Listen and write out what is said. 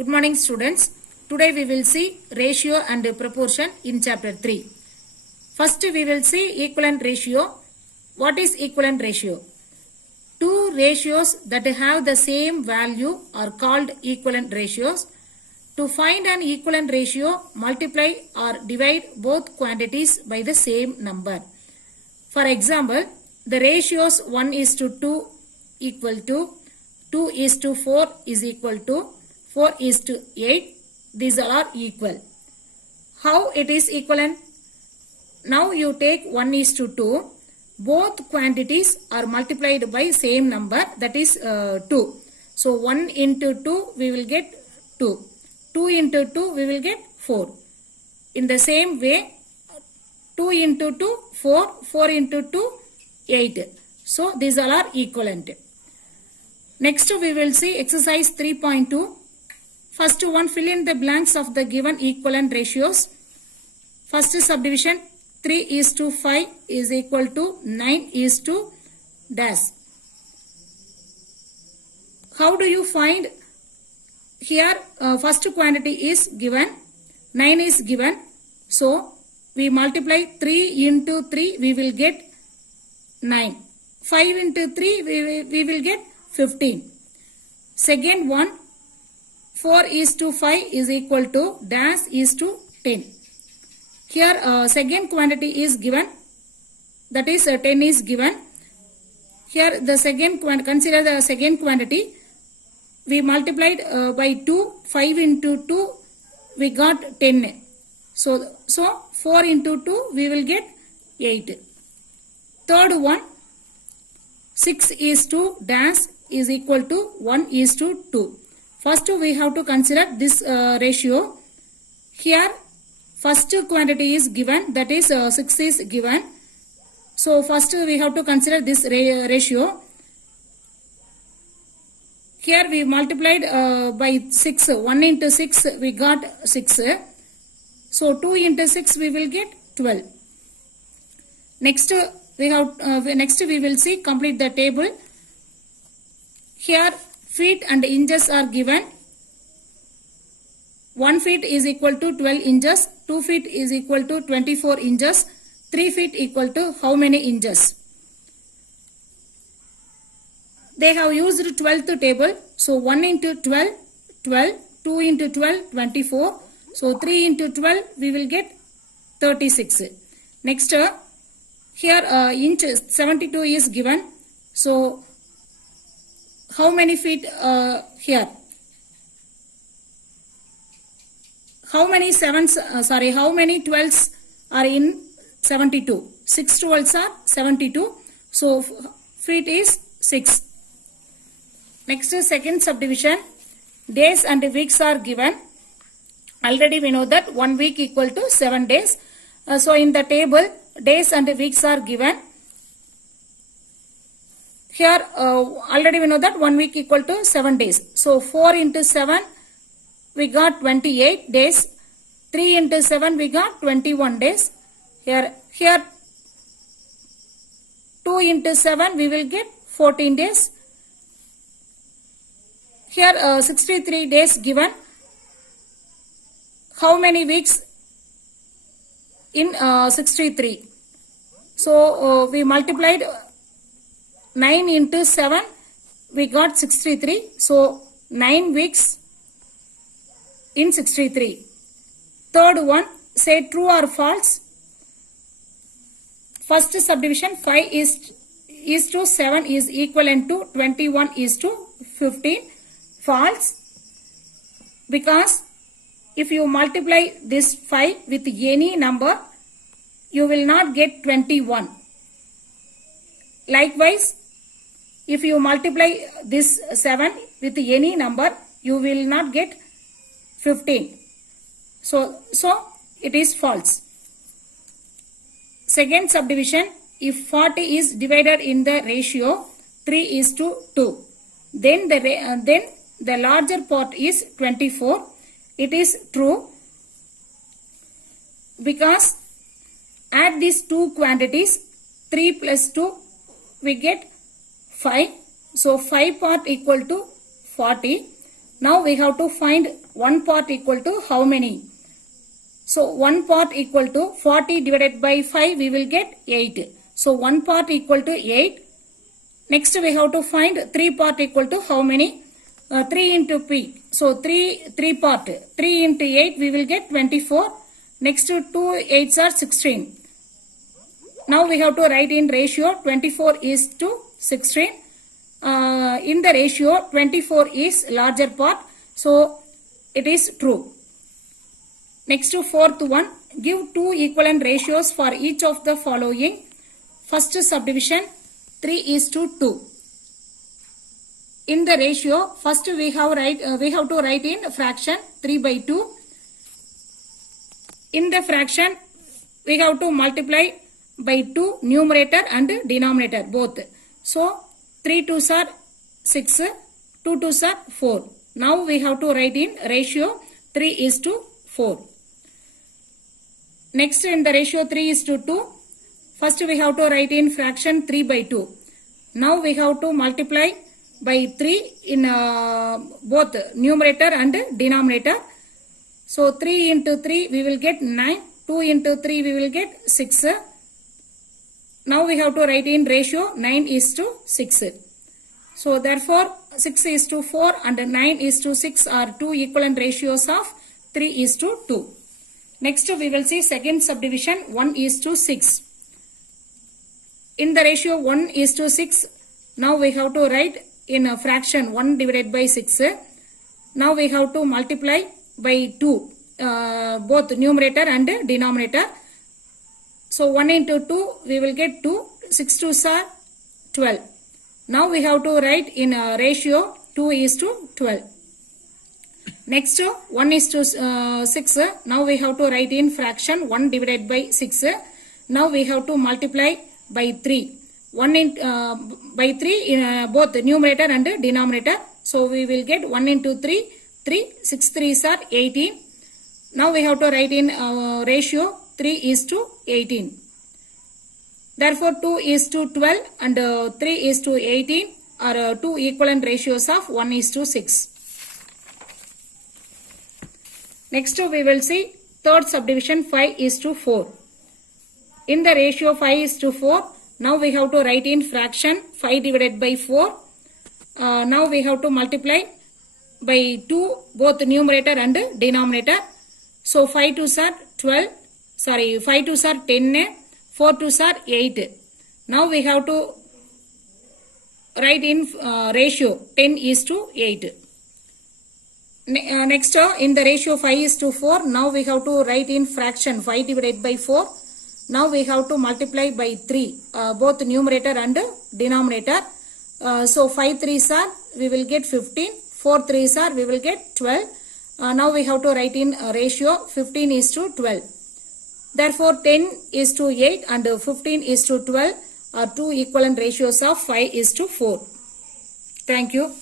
Good morning students. Today we will see ratio and proportion in chapter 3. First we will see equivalent ratio. What is equivalent ratio? Two ratios that have the same value are called equivalent ratios. To find an equivalent ratio, multiply or divide both quantities by the same number. For example, the ratios 1:2 equal to 2:4 is equal to 4:8. These are equal. How it is equivalent? Now you take 1:2. Both quantities are multiplied by same number, that is 2. So 1 into 2 we will get 2. 2 into 2 we will get 4. In the same way 2 into 2 4, 4 into 2 8. So these all are equivalent. Next we will see exercise 3.2. First one, fill in the blanks of the given equivalent ratios. First subdivision 3:5 is equal to 9:. How do you find? Here first quantity is given, 9 is given. So we multiply 3 into 3 we will get 9. 5 into 3 we will get 15. Second one, 4:5 is equal to dash is to 10. Here second quantity is given, that is 10 is given. Here the second quantity, consider the second quantity. We multiplied by 2, 5 into 2 we got 10. So 4 into 2 we will get 8. Third one, 6:2 dash is equal to 1:2. First we have to consider this ratio. Here first quantity is given, that is 6 is given. So first we have to consider this ratio. Here we multiplied by 6. 1 into 6 we got 6. So 2 into 6 we will get 12. Next we will see, complete the table. Here feet and inches are given. 1 feet is equal to 12 inches. 2 feet is equal to 24 inches. 3 feet equal to how many inches? They have used 12th table. So 1 into 12, 12. 2 into 12, 24. So 3 into 12 we will get 36. Next here inches 72 is given. So how many feet here? How many 12s are in 72? 6 12s are 72. So feet is 6. Next second subdivision, days and weeks are given. Already we know that 1 week equal to 7 days. So in the table days and weeks are given. Here already we know that 1 week equal to 7 days. So 4 into 7 we got 28 days. 3 into 7 we got 21 days. Here 2 into 7 we will get 14 days. Here 63 days given. How many weeks in 63? So we multiplied 9 into 7 we got 63. So 9 weeks in 63. Third one, say true or false. First subdivision 5:7 is equivalent to 21:15. False, because if you multiply this 5 with any number you will not get 21. Likewise, if you multiply this 7 with any number you will not get 15. So it is false. Second subdivision, if 40 is divided in the ratio 3:2, then the larger part is 24. It is true because add these two quantities, 3 plus 2 we get 5. So 5 part equal to 40. Now we have to find one part equal to how many? So one part equal to 40 divided by 5, we will get 8. So one part equal to 8. Next we have to find 3 part equal to how many? 3 into P. So 3 part. 3 into 8 we will get 24. Next 2 8s are 16. Now we have to write in ratio 24 is to 16. In the ratio 24 is larger part. So it is true. Next to fourth one. Give two equivalent ratios for each of the following. First subdivision 3 is to 2. In the ratio, first we have to write in fraction 3 by 2. In the fraction, we have to multiply by 2 numerator and denominator both. So 3 2s are 6, 2 2s are 4. Now we have to write in ratio 3 is to 4. Next in the ratio 3 is to 2. First we have to write in fraction 3 by 2. Now we have to multiply by 3 in both numerator and denominator. So 3 into 3 we will get 9. 2 into 3 we will get 6. Now we have to write in ratio 9 is to 6. So therefore 6 is to 4 and 9 is to 6 are two equivalent ratios of 3 is to 2. Next we will see second subdivision 1 is to 6. In the ratio 1 is to 6, now we have to write in a fraction 1 divided by 6. Now we have to multiply by 2, both numerator and denominator. So 1 into 2, we will get 2, 6 2s are 12. Now we have to write in a ratio 2 is to 12. Next 1 is to 6, now we have to write in fraction 1 divided by 6. Now we have to multiply by 3. 1 in, by 3 in both numerator and denominator. So we will get 1 into 3, 3, 6 3s are 18. Now we have to write in ratio 3 is to 18. Therefore 2 is to 12 and 3 is to 18 are two equivalent ratios of 1 is to 6. Next we will see third subdivision 5 is to 4. In the ratio 5 is to 4, now we have to write in fraction 5 divided by 4. Now we have to multiply by 2 both numerator and denominator. So 5 2s are 12, 5 2s are 10, 4 2s are 8. Now we have to write in ratio 10 is to 8. Next in the ratio 5 is to 4, now we have to write in fraction 5 divided by 4. Now we have to multiply by 3, both numerator and denominator. So 5 3s are, we will get 15, 4 3s are, we will get 12. Now we have to write in ratio 15 is to 12. Therefore 10 is to 8 and 15 is to 12 are two equivalent ratios of 5 is to 4. Thank you.